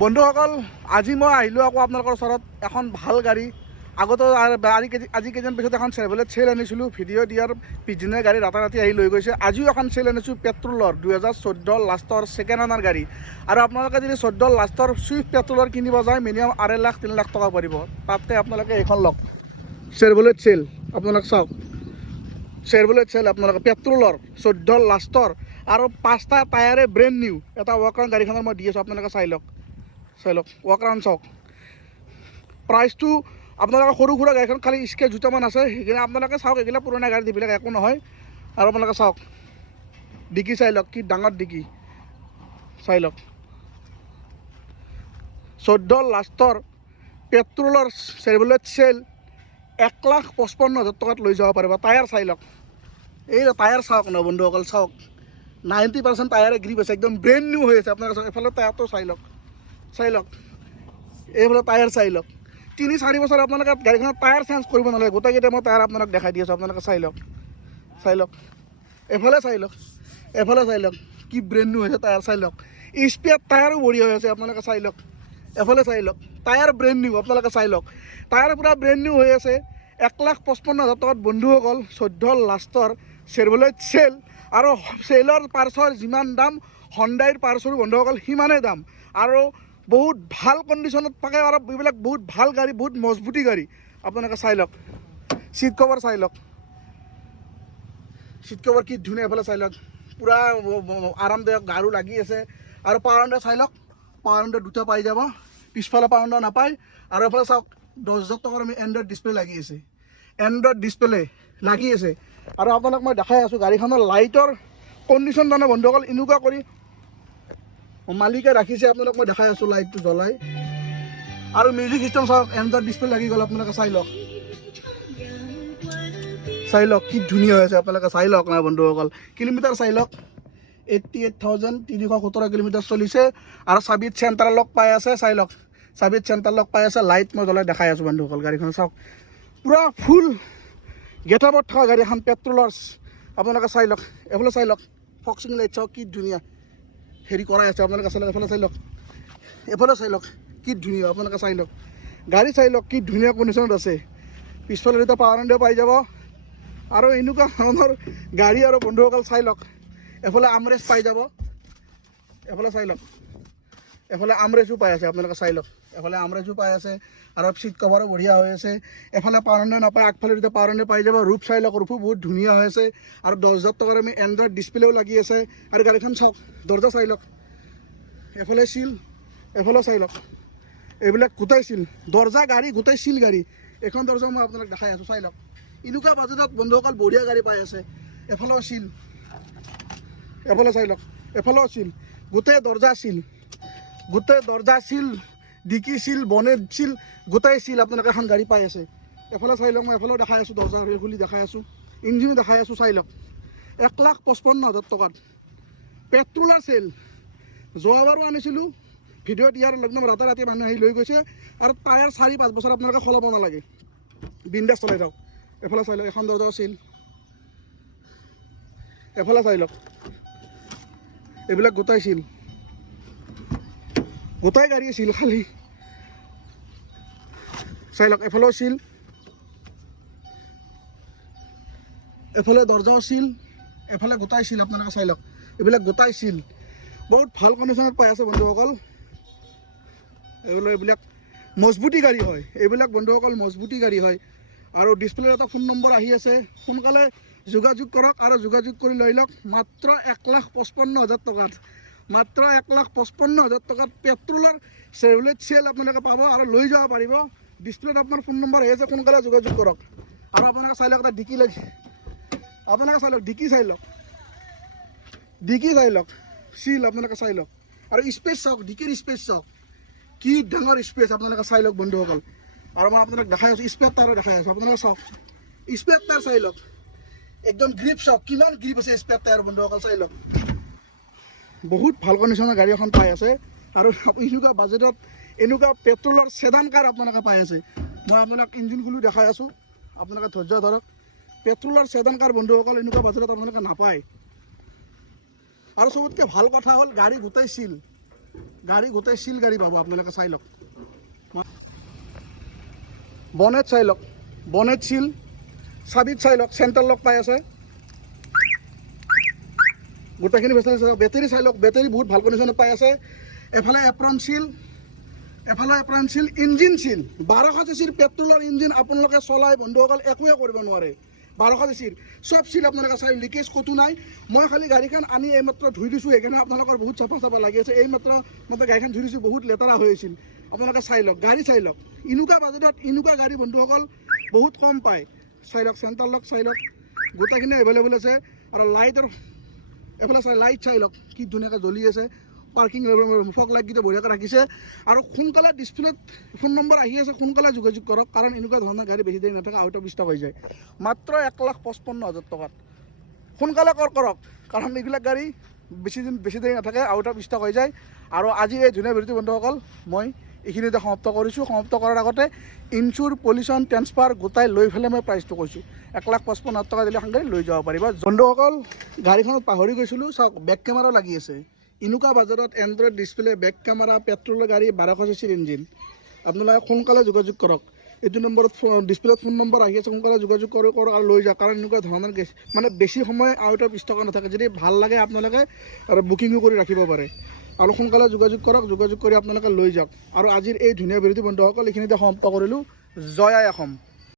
বন্ধুসকল, আজি মই আহিলোঁ আকৌ আপোনালোকৰ ওচৰত এখন ভাল গাড়ী। আগতে আজি কেইদিন পিছত এখন চেভ্ৰলেট চেল আনিছিলোঁ, ভিডিঅ' দিয়াৰ পিছদিনাই গাড়ী ৰাতি আহি লৈ গৈছে। আজিও এখন চেল আনিছোঁ পেট্ৰলৰ 2014 লাষ্টৰ ছেকেণ্ড অনাৰ গাড়ী। আৰু আপোনালোকে যদি 14 লাষ্টৰ চুইফ্ট পেট্ৰলৰ কিনিব যায় মিনিমাম 2.5 লাখ 3 লাখ টকা পৰিব। তাতে আপোনালোকে এইখন লওক, চেভ্ৰলেট চেল। আপোনালোক চাওক, চেভ্ৰলেট চেল আপোনালোকে পেট্ৰলৰ 14 লাষ্টৰ আৰু 5টা টায়াৰে ব্ৰেণ্ড নিউ। এটা ৱাকৰাউণ্ড গাড়ীখনৰ মই দি আছোঁ, আপোনালোকে চাই লওক ৱাকৰাউণ্ড চাওক। প্ৰাইচটো আপোনালোকে সৰু সুৰা গাড়ীখন খালি স্কেচ দুটামান আছে, সেইখিনি আপোনালোকে চাওক। এইগিলা পুৰণা গাড়ী যিবিলাক একো নহয়। আৰু আপোনালোকে চাওক ডিকি চাই লওক, কি ডাঙৰ ডিকি চাই লওক। 14 লাষ্টৰ পেট্ৰলৰ চেভ্ৰলেট চেল 1,55,000 টকাত লৈ যাব পাৰিব। টায়াৰ চাই লওক, এই টায়াৰ চাওক ন বন্ধুসকল, চাওক 90% টায়াৰে গ্ৰিপ আছে, একদম ব্ৰেণ্ড নিউ হৈ আছে। আপোনালোকে চাওক, এফালে টায়াৰটো চাই লওক, এইফালে টায়াৰ চাই লওক। 3-4 বছৰ আপোনালোকে গাড়ীখনত টায়াৰ চেঞ্জ কৰিব নালাগে। গোটেইকেইটা মই টায়াৰ আপোনালোক দেখাই দি আছোঁ, আপোনালোকে চাই লওক। এফালে চাই লওক, কি ব্ৰেণ্ড নিউ হৈছে টায়াৰ চাই লওক। স্পেয়াৰ টায়াৰো বঢ়িয়া হৈ আছে, আপোনালোকে চাই লওক। এফালে চাই লওক, টায়াৰ ব্ৰেণ্ড নিউ, আপোনালোকে চাই লওক। টায়াৰ পূৰা ব্ৰেণ্ড নিউ হৈ আছে। 1,55,000 টকাত বন্ধুসকল 14 লাষ্টৰ চেভ্ৰলেট চেল। আৰু চেলৰ পাৰ্চৰ যিমান দাম, হণ্ডাইৰ পাৰ্চৰো বন্ধুসকল সিমানেই দাম। আৰু বহুত ভাল কণ্ডিশ্যনত থাকে, আৰু এইবিলাক বহুত ভাল গাড়ী, বহুত মজবুতি গাড়ী। আপোনালোকে চাই লওক, চিট কভাৰ চাই লওক, চিট কভাৰ কি ধুনীয়া। এফালে চাই লওক, পূৰা আৰামদায়ক গাৰু লাগি আছে। আৰু পাৱাৰ উইণ্ডো চাই লওক, পাৱাৰ উইণ্ডো দুটা পাই যাব, পিছফালে পাৱাৰ উইণ্ডো নাপায়। আৰু এফালে চাওক 10,000 টকাৰ আমি এণ্ড্ৰইড ডিছপ্লে লাগি আছে, আৰু আপোনালোক মই দেখাই আছোঁ গাড়ীখনৰ লাইটৰ কণ্ডিশ্যন। তাৰমানে বন্ধুসকল এনেকুৱা কৰি মালিকে ৰাখিছে, আপোনালোক মই দেখাই আছোঁ লাইটটো জ্বলাই। আৰু মিউজিক চিষ্টেম চাওক, এণ্ড্ৰইড ডিছপ্লে লাগি গ'ল। আপোনালোকে চাই লওক কি ধুনীয়া হৈ আছে। আপোনালোকে চাই লওক না বন্ধুসকল। কিলোমিটাৰ চাই লওক, 88,317 কিলোমিটাৰ চলিছে। আৰু চাবিত চেণ্টাৰ লক পাই আছে, চাই লওক, চাবিত চেণ্টাৰ লক পাই আছে। লাইট মই জ্বলাই দেখাই আছোঁ বন্ধুসকল। গাড়ীখন চাওক, পূৰা ফুল গেটআপত থকা গাড়ী এখন পেট্ৰলৰ। আপোনালোকে চাই লওক, এফালে চাই লওক, ফক্সিং লাইট চাওক, কি ধুনীয়া হেৰি কৰাই আছে। আপোনালোকে চাই লওক, এফালে চাই লওক কি ধুনীয়া। আপোনালোকে চাই লওক, গাড়ী চাই লওক কি ধুনীয়া কণ্ডিশ্যনত আছে। পিছফালে দুটা পাৱাৰ উইণ্ডো পাই যাব। আৰু এনেকুৱা ধৰণৰ গাড়ী আৰু বন্ধুসকল চাই লওক। এফালে আমৰেজ পাই যাব, এফালে চাই লওক, এফালে আমৰেজো পাই আছে। আপোনালোকে চাই লওক, এফালে আমৰেজো পাই আছে। আৰু চিট কভাৰো বঢ়িয়া হৈ আছে। এফালে পাৱাৰ উইণ্ডো নাপায়, আগফালে দুটা পাৱাৰ উইণ্ডো পাই যাব। ৰূপ চাই লওক, ৰূপো বহুত ধুনীয়া হৈ আছে। আৰু 10,000 টকাৰ আমি এণ্ড্ৰইড ডিছপ্লেও লাগি আছে। আৰু গাড়ীখন চাওক, দৰ্জা চাই লওক, এফালে চিল, এফালে চাই লওক, এইবিলাক গোটাই চিল। দৰ্জা গাড়ী গোটাই চিল গাড়ী। এখন দৰ্জা মই আপোনালোক দেখাই আছোঁ, চাই লওক। এনেকুৱা বাজেটত বন্ধুসকল বঢ়িয়া গাড়ী পাই আছে। এফালেও চিল, এফালে চাই লওক, এফালেও চিল, গোটেই দৰ্জা চিল, ডিকি চিল, বনেট চিল, গোটাই চিল। আপোনালোকে এখন গাড়ী পাই আছে। এফালে চাই লওক, মই এফালেও দেখাই আছোঁ, দৰ্জা খুলি দেখাই আছোঁ, ইঞ্জিনো দেখাই আছোঁ। চাই লওক, 1,55,000 টকাত পেট্ৰলৰ চেল। যোৱাবাৰো আনিছিলোঁ, ভিডিঅ' দিয়াৰ একদম ৰাতি মানুহে আহি লৈ গৈছে। আৰু টায়াৰ 4-5 বছৰ আপোনালোকে সলাব নালাগে, বিন্দাছ চলাই যাওক। এফালে চাই লওক, এখন দৰ্জাও চিল, এফালে চাই লওক, এইবিলাক গোটাই চিল, গোটাই গাড়ী চিল খালি। চাই লওক, এফালেও চিল, এফালে দৰ্জাও চিল, এফালে গোটাই চিল। আপোনালোকে চাই লওক, এইবিলাক গোটাই চিল। বহুত ভাল কণ্ডিশ্যনত পাই আছে বন্ধুসকল। এইবিলাক মজবুতি গাড়ী হয়, এইবিলাক বন্ধুসকল মজবুতি গাড়ী হয়। আৰু ডিছপ্লেত এটা ফোন নম্বৰ আহি আছে, সোনকালে যোগাযোগ কৰক আৰু যোগাযোগ কৰি লৈ লওক। মাত্ৰ 1,55,000 টকাত, মাত্ৰ 1,55,000 টকাত পেট্ৰলৰ চেভ্ৰলেট চেল আপোনালোকে পাব আৰু লৈ যাব পাৰিব। ডিছপ্লেত আপোনাৰ ফোন নম্বৰ আহি আছে, সোনকালে যোগাযোগ কৰক। আৰু আপোনালোকে চাই লওক, এটা ডিকি লাগি, আপোনালোকে চাই লওক, ডিকি চাই লওক, চিল। আপোনালোকে চাই লওক, আৰু স্পেচ চাওক, ডিকিৰ স্পেচ চাওক, কি ডাঙৰ স্পেচ। আপোনালোকে চাই লওক বন্ধুসকল। আৰু মই আপোনালোক দেখাই আছোঁ, স্পেয়াৰ টায়াৰো দেখাই আছোঁ। আপোনালোকে চাওক, স্পেয়াৰ টায়াৰ চাই লওক, একদম গ্ৰিপ চাওক, কিমান গ্ৰিপ আছে স্পেয়াৰ টায়াৰ বন্ধুসকল। চাই লওক, বহুত ভাল কণ্ডিশ্যনৰ গাড়ী এখন পাই আছে। আৰু এনেকুৱা বাজেটত এনেকুৱা পেট্ৰলৰ ছেডান কাৰ আপোনালোকে পাই আছে। মই আপোনাক ইঞ্জিন খুলি দেখাই আছোঁ, আপোনালোকে ধৈৰ্য ধৰক। পেট্ৰলৰ ছেডান কাৰ বন্ধুসকল এনেকুৱা বাজেটত আপোনালোকে নাপায়। আৰু চবতকৈ ভাল কথা হ'ল গাড়ী গোটাই চিল, গাড়ী গোটেই চিল গাড়ী পাব আপোনালোকে চাই লওক বনেট চাই লওক বনেট চিল চাবিত চাই লওক চেণ্টাৰ লক পাই আছে গোটেইখিনি ফেচিলিটি চাই বেটেৰী চাই লওক বেটেৰী বহুত ভাল কণ্ডিশ্যনত পাই আছে এফালে এপ্ৰন চিল ইঞ্জিন চিল 1200 চিচিৰ পেট্ৰলৰ ইঞ্জিন আপোনালোকে চলাই বন্ধুসকল একোৱে কৰিব নোৱাৰে 1200 চিচিৰ চব চিল আপোনালোকে চাই লিকেজ ক'তো নাই মই খালি গাড়ীখন আনি এইমাত্ৰ ধুই দিছোঁ সেইকাৰণে আপোনালোকৰ বহুত চাফা লাগি আছে এইমাত্ৰ মই গাড়ীখন ধুই দিছোঁ বহুত লেতেৰা হৈ আছিল আপোনালোকে চাই লওক গাড়ী চাই লওক এনেকুৱা বাজেটত এনেকুৱা গাড়ী বন্ধুসকল বহুত কম পায় চাই লওক চেণ্টাৰ লক চাই লওক গোটেইখিনি এভেইলেবল আছে আৰু লাইটৰ এফালে চাই লাইট চাই লওক কি ধুনীয়াকৈ জ্বলি আছে পাৰ্কিং ফগ লাইটকেইটা বঢ়িয়াকৈ ৰাখিছে আৰু সোনকালে ডিছপ্লেত ফোন নম্বৰ আহি আছে সোনকালে যোগাযোগ কৰক কাৰণ এনেকুৱা ধৰণৰ গাড়ী বেছি দেৰি নাথাকে আউট অফ ষ্টক হৈ যায় মাত্ৰ 1,55,000 টকাত সোনকালে কৰক কাৰণ এইবিলাক গাড়ী বেছি দেৰি নাথাকে আউট অফ ষ্টক হৈ যায় আৰু আজি এই ধুনীয়া ভিডিঅ'টো বন্ধুসকল মই এইখিনিতে সমাপ্ত কৰিছোঁ সমাপ্ত কৰাৰ আগতে ইঞ্চুৰ পলিউশ্যন ট্ৰেন্সফাৰ গোটাই লৈ পেলাই মই প্ৰাইচটো কৈছোঁ 1,55,000 টকা দিলে সাংগাড়ী লৈ যাব পাৰিব বন্ধুসকল গাড়ীখনত পাহৰি গৈছিলোঁ চাওক বেক কেমেৰাও লাগি আছে এনেকুৱা বাজাৰত এণ্ড্ৰইড ডিছপ্লে বেক কেমেৰা পেট্ৰলৰ গাড়ী 1200 চিচিৰ ইঞ্জিন আপোনালোকে সোনকালে যোগাযোগ কৰক এইটো নম্বৰত ডিছপ্লেত ফোন নম্বৰ আহি আছে সোনকালে যোগাযোগ কৰক আৰু লৈ যাওক কাৰণ এনেকুৱা ধৰণৰ মানে বেছি সময় আউট অফ ষ্টক নাথাকে যদি ভাল লাগে আপোনালোকে আৰু বুকিঙো কৰি ৰাখিব পাৰে আৰু সোনকালে যোগাযোগ কৰক যোগাযোগ কৰি আপোনালোকে লৈ যাওক আৰু আজিৰ এই ধুনীয়া ভিডিঅ'টো বন্ধুসকল এইখিনিতে সমাপ্ত কৰিলোঁ জয় আই অসম